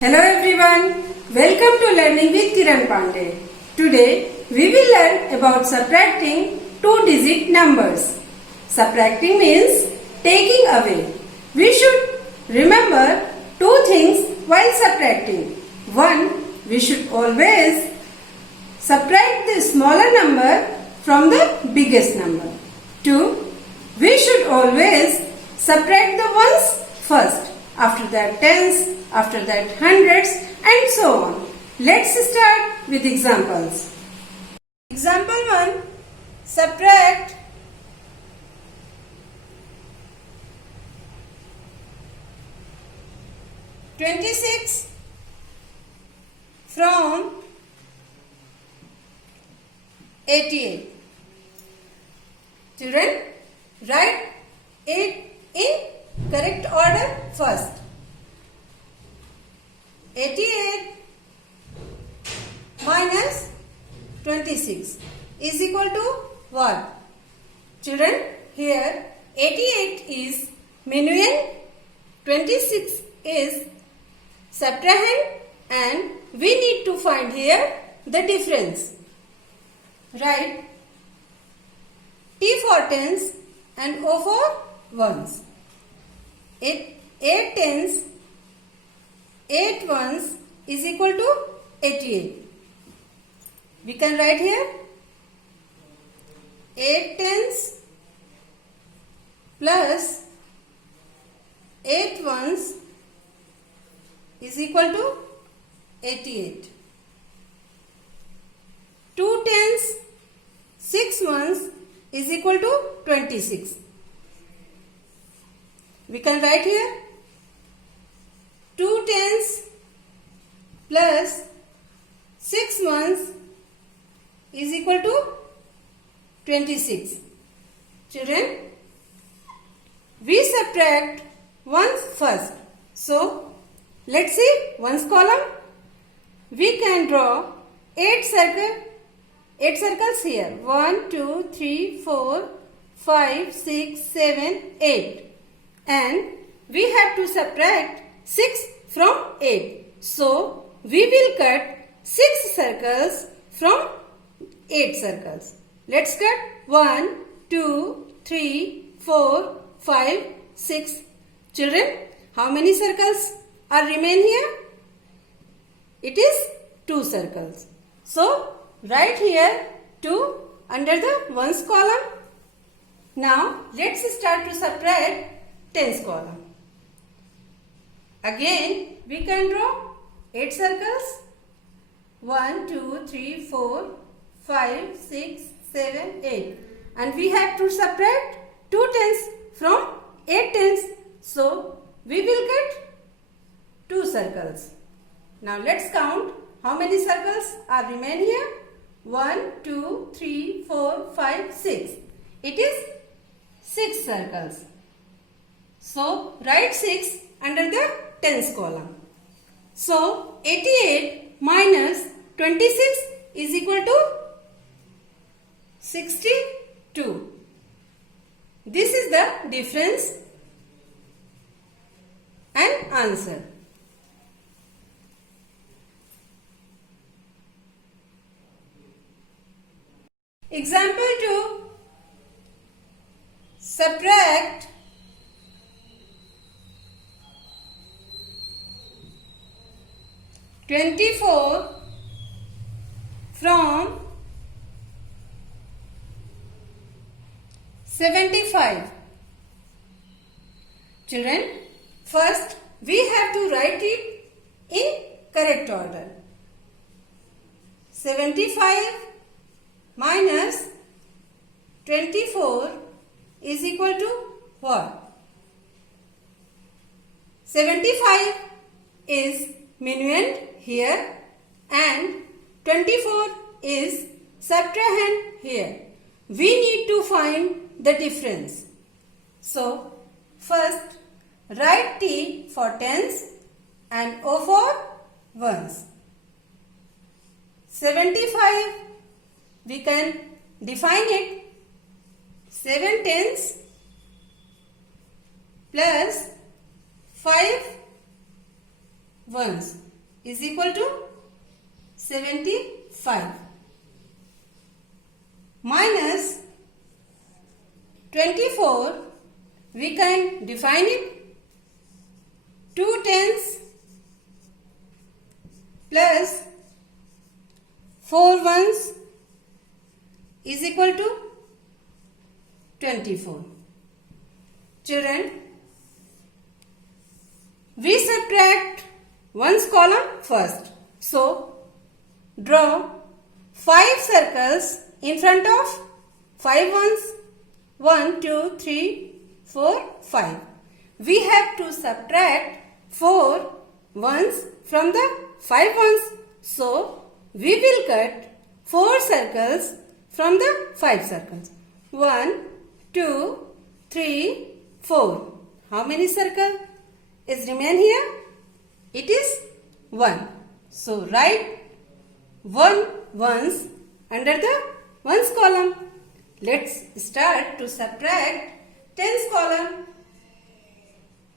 Hello everyone, welcome to Learning with Kiran Pandey. Today we will learn about subtracting two-digit numbers. Subtracting means taking away. We should remember two things while subtracting. One, we should always subtract the smaller number from the biggest number. Two, we should always subtract the ones first, after that tens, after that hundreds, and so on. Let's start with examples. Example 1. Subtract 26 from 88. Children, write it in correct order first. 88 minus 26 is equal to what? Children, here 88 is minuend, 26 is subtrahend, and we need to find here the difference. Write T for tens and O for ones. 8 tens, 8 ones is equal to 88. We can write here 8 tens plus 8 ones is equal to 88. 2 tens, 6 ones is equal to 26. We can write here 2 tens plus 6 ones is equal to 26. Children, we subtract ones first. So, let's see ones column. We can draw 8 circles here. 1, 2, 3, 4, 5, 6, 7, 8. And we have to subtract 6 from 8. So, we will cut 6 circles from 8 circles. Let's cut 1, 2, 3, 4, 5, 6. Children, how many circles are remain here? It is 2 circles. So, write here 2 under the ones column. Now, let's start to subtract tens column. Again, we can draw 8 circles. 1, 2, 3, 4, 5, 6, 7, 8. And we have to subtract 2 tens from 8 tens. So, we will get 2 circles. Now, let's count how many circles are remain here. 1, 2, 3, 4, 5, 6. It is 6 circles. So, write 6 under the tens column. So, 88 minus 26 is equal to 62. This is the difference and answer. Example 2. Subtract 24 from 75. Children, first we have to write it in correct order. 75 minus 24 is equal to what? 75 is minuend here and 24 is subtrahend here. We need to find the difference. So, first write T for tens and O for ones. 75, we can define it. 7 tens plus 5 ones. is equal to 75 minus 24, we can define it 2 tens plus 4 ones is equal to 24. Children, we subtract ones column first. So, draw 5 circles in front of 5 ones. 1, 2, 3, 4, 5. We have to subtract 4 ones from the 5 ones. So, we will cut 4 circles from the 5 circles. 1, 2, 3, 4. How many circles is remain here? It is 1. So, write 1 ones under the ones column. Let's start to subtract tens column.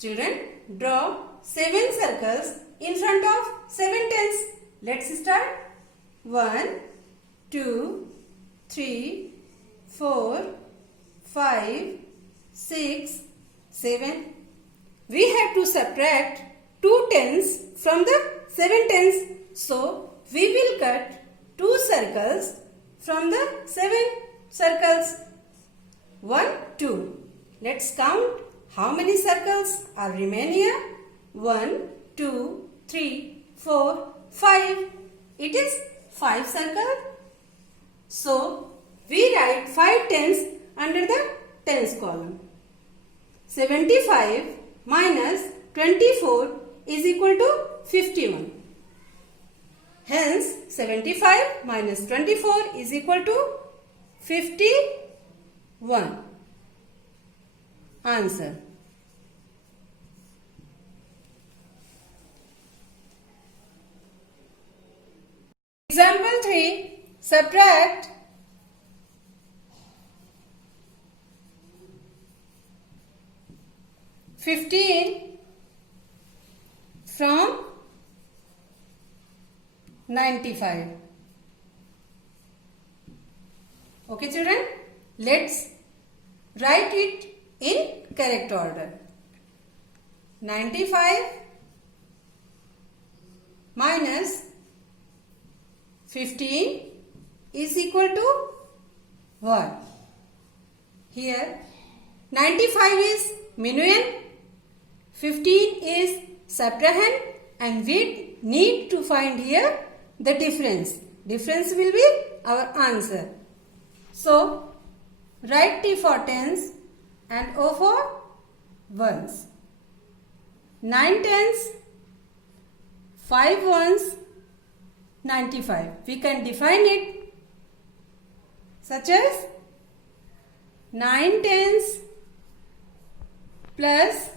Children, draw 7 circles in front of 7 tens. Let's start. 1, 2, 3, 4, 5, 6, 7. We have to subtract 2 tens from the 7 tens. So, we will cut 2 circles from the 7 circles. 1, 2. Let's count how many circles are remain here. 1, 2, 3, 4, 5. It is 5 circles. So, we write 5 tens under the tens column. 75 minus 24 is equal to 51. Hence, 75 minus 24 is equal to 51. Answer. Example 3. Subtract 15 from 95. Okay, children, let's write it in correct order. 95 minus 15 is equal to what? Here 95 is minuend, 15 is subtrahend, and we need to find here the difference. Difference will be our answer. So, write T for tens and O for ones. 9 tens, 5 ones, 95. We can define it such as 9 tens plus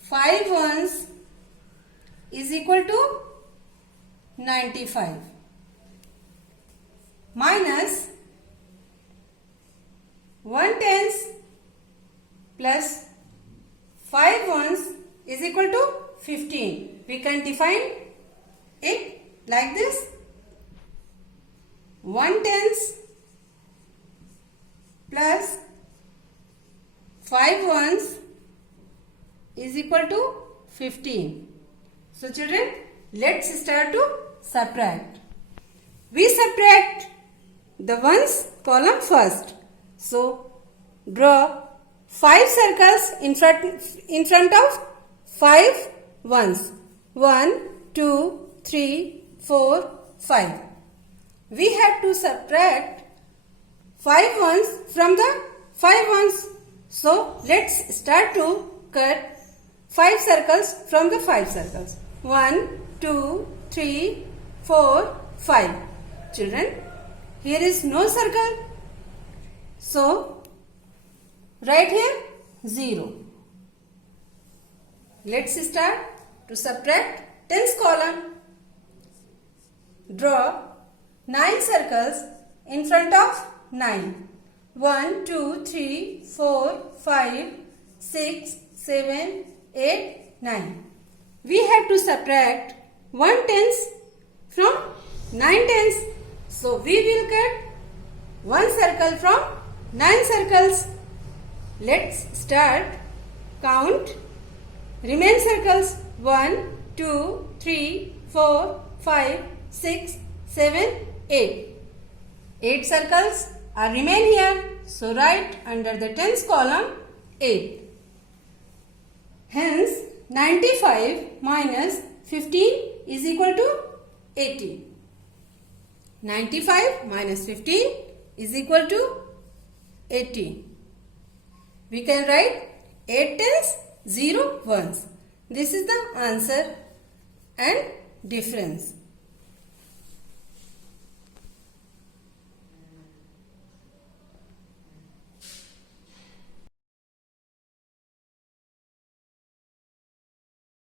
5 ones is equal to 95 minus 1 tens plus 5 ones is equal to 15. We can define it like this. 1 tens plus 5 ones is equal to 15. So children, let's start to subtract. We subtract the ones column first. So draw 5 circles in front of 5 ones. 1, 2, 3, 4, 5. We have to subtract 5 ones from the 5 ones. So let's start to cut 5 circles from the 5 circles. 1, 2, 3, 4, 5. Children, here is no circle. So, write here 0. Let's start to subtract tens column. Draw 9 circles in front of 9. 1, 2, 3, 4, 5, 6, 7, 8, 9. We have to subtract 1 tens from 9 tens. So we will cut one circle from 9 circles. Let's start. Count. Remain circles. 1, 2, 3, 4, 5, 6, 7, 8. 8 circles are remain here. So write under the tens column 8. Hence 95 minus 15 is equal to 80. 95 minus 15 is equal to 80. We can write 8 tens, 0 ones. This is the answer and difference.